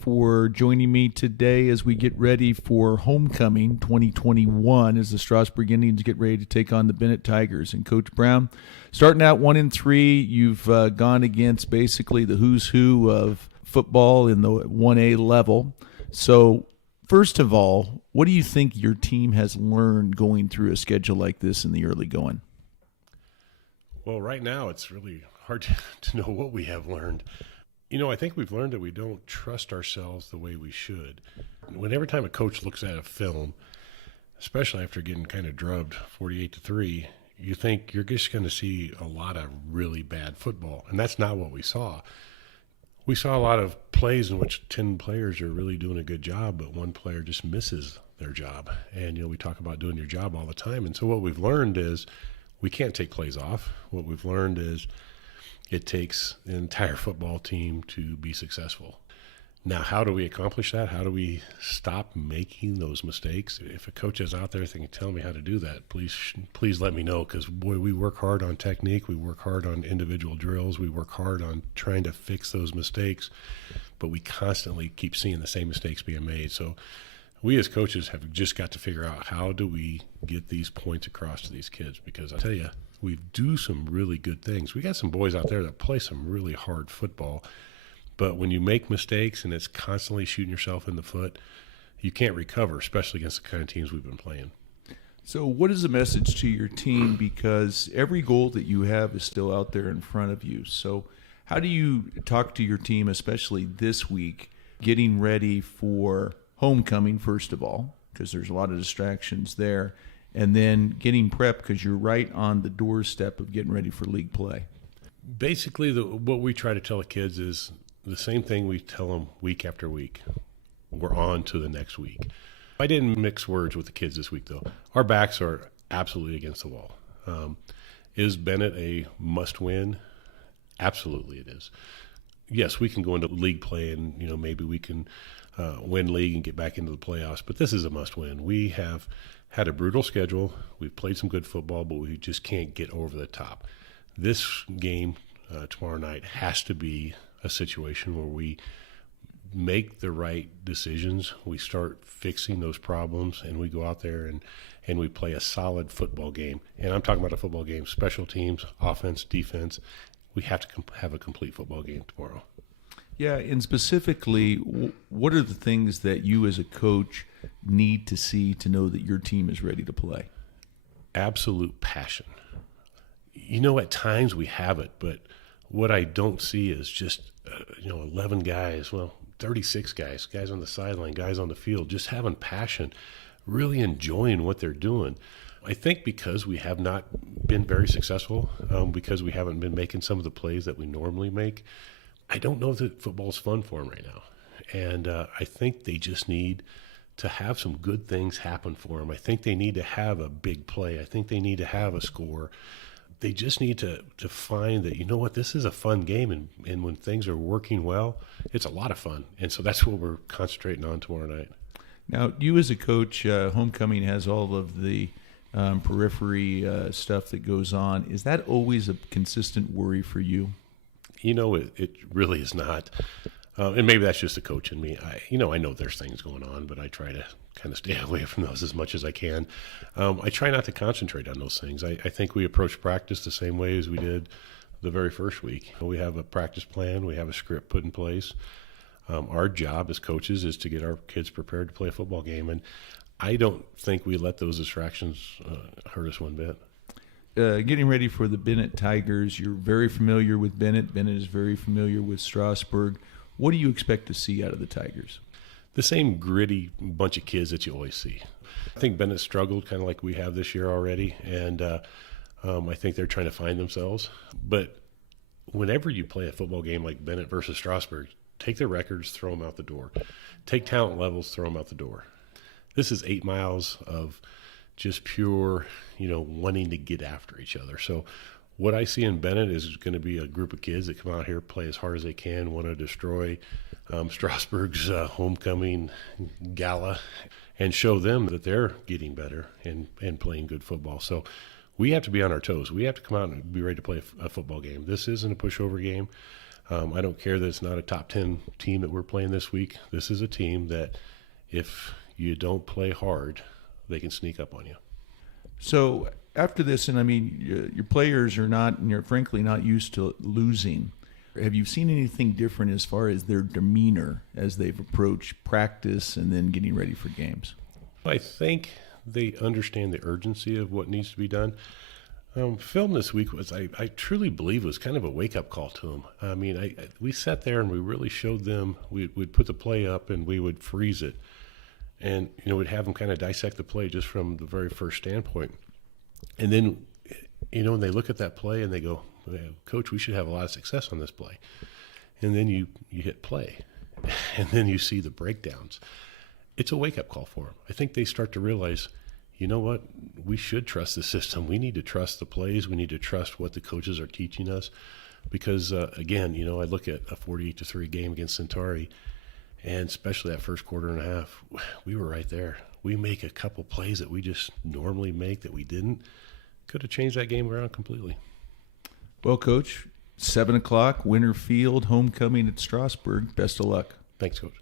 For joining me today as we get ready for homecoming 2021 as the Strasburg Indians get ready to take on the Bennett Tigers. And Coach Brown, starting out 1-3, you've gone against basically the who's who of football in the 1A level. So first of all, what do you think your team has learned going through a schedule like this in the early going? Well, right now it's really hard to know what we have learned. I think we've learned that we don't trust ourselves the way we should. Every time a coach looks at a film, especially after getting kind of drubbed 48-3, you think you're just going to see a lot of really bad football. And that's not what we saw. We saw a lot of plays in which 10 players are really doing a good job, but one player just misses their job. And, we talk about doing your job all the time. And so what we've learned is we can't take plays off. What we've learned is it takes an entire football team to be successful. Now, how do we accomplish that? How do we stop making those mistakes? If a coach is out there that can tell me how to do that, please let me know, because, boy, we work hard on technique. We work hard on individual drills. We work hard on trying to fix those mistakes, but we constantly keep seeing the same mistakes being made. So we as coaches have just got to figure out, how do we get these points across to these kids? Because I tell you, we do some really good things. We got some boys out there that play some really hard football, but when you make mistakes and it's constantly shooting yourself in the foot, you can't recover, especially against the kind of teams we've been playing. So what is the message to your team? Because every goal that you have is still out there in front of you. So how do you talk to your team, especially this week, getting ready for homecoming, first of all, because there's a lot of distractions there, and then getting prepped because you're right on the doorstep of getting ready for league play? Basically, what we try to tell the kids is the same thing we tell them week after week. We're on to the next week. I didn't mix words with the kids this week, though. Our backs are absolutely against the wall. Is Bennett a must-win? Absolutely it is. Yes, we can go into league play and, maybe we can win league and get back into the playoffs, but this is a must-win. We have had a brutal schedule. We've played some good football, but we just can't get over the top. This game tomorrow night has to be a situation where we make the right decisions. We start fixing those problems, and we go out there and we play a solid football game. And I'm talking about a football game, special teams, offense, defense. We have to have a complete football game tomorrow. Yeah, and specifically, what are the things that you as a coach need to see to know that your team is ready to play? Absolute passion. At times we have it, but what I don't see is just, 11 guys, 36 guys on the sideline, guys on the field, just having passion, really enjoying what they're doing. I think because we have not been very successful, because we haven't been making some of the plays that we normally make, I don't know that football's fun for them right now. And I think they just need to have some good things happen for them. I think they need to have a big play. I think they need to have a score. They just need to find that, this is a fun game. And when things are working well, it's a lot of fun. And so that's what we're concentrating on tomorrow night. Now, you as a coach, homecoming has all of the periphery stuff that goes on. Is that always a consistent worry for you? It really is not. And maybe that's just the coach in me. I know there's things going on, but I try to kind of stay away from those as much as I can. I try not to concentrate on those things. I think we approach practice the same way as we did the very first week. We have a practice plan. We have a script put in place. Our job as coaches is to get our kids prepared to play a football game. And I don't think we let those distractions hurt us one bit. Getting ready for the Bennett Tigers, you're very familiar with Bennett. Bennett is very familiar with Strasburg. What do you expect to see out of the Tigers? The same gritty bunch of kids that you always see. I think Bennett struggled kind of like we have this year already, and I think they're trying to find themselves. But whenever you play a football game like Bennett versus Strasburg, take their records, throw them out the door. Take talent levels, throw them out the door. This is 8 miles of just pure, wanting to get after each other. So what I see in Bennett is going to be a group of kids that come out here, play as hard as they can, want to destroy Strasburg's homecoming gala, and show them that they're getting better and playing good football. So we have to be on our toes. We have to come out and be ready to play a football game. This isn't a pushover game. I don't care that it's not a top 10 team that we're playing this week. This is a team that if you don't play hard, they can sneak up on you. So after this, and I mean, your players are not, and you're frankly not used to losing. Have you seen anything different as far as their demeanor as they've approached practice and then getting ready for games? I think they understand the urgency of what needs to be done. Film this week was, I truly believe, was kind of a wake-up call to them. I mean, we sat there and we really showed them. We'd put the play up and we would freeze it. And, we'd have them kind of dissect the play just from the very first standpoint. And then, when they look at that play and they go, Coach, we should have a lot of success on this play. And then you hit play. And then you see the breakdowns. It's a wake-up call for them. I think they start to realize, you know what, we should trust the system. We need to trust the plays. We need to trust what the coaches are teaching us. Because, again, I look at a 48-3 game against Centauri, and especially that first quarter and a half, we were right there. We make a couple plays that we just normally make that we didn't. Could have changed that game around completely. Well, Coach, 7 o'clock, Winter Field, homecoming at Strasburg. Best of luck. Thanks, Coach.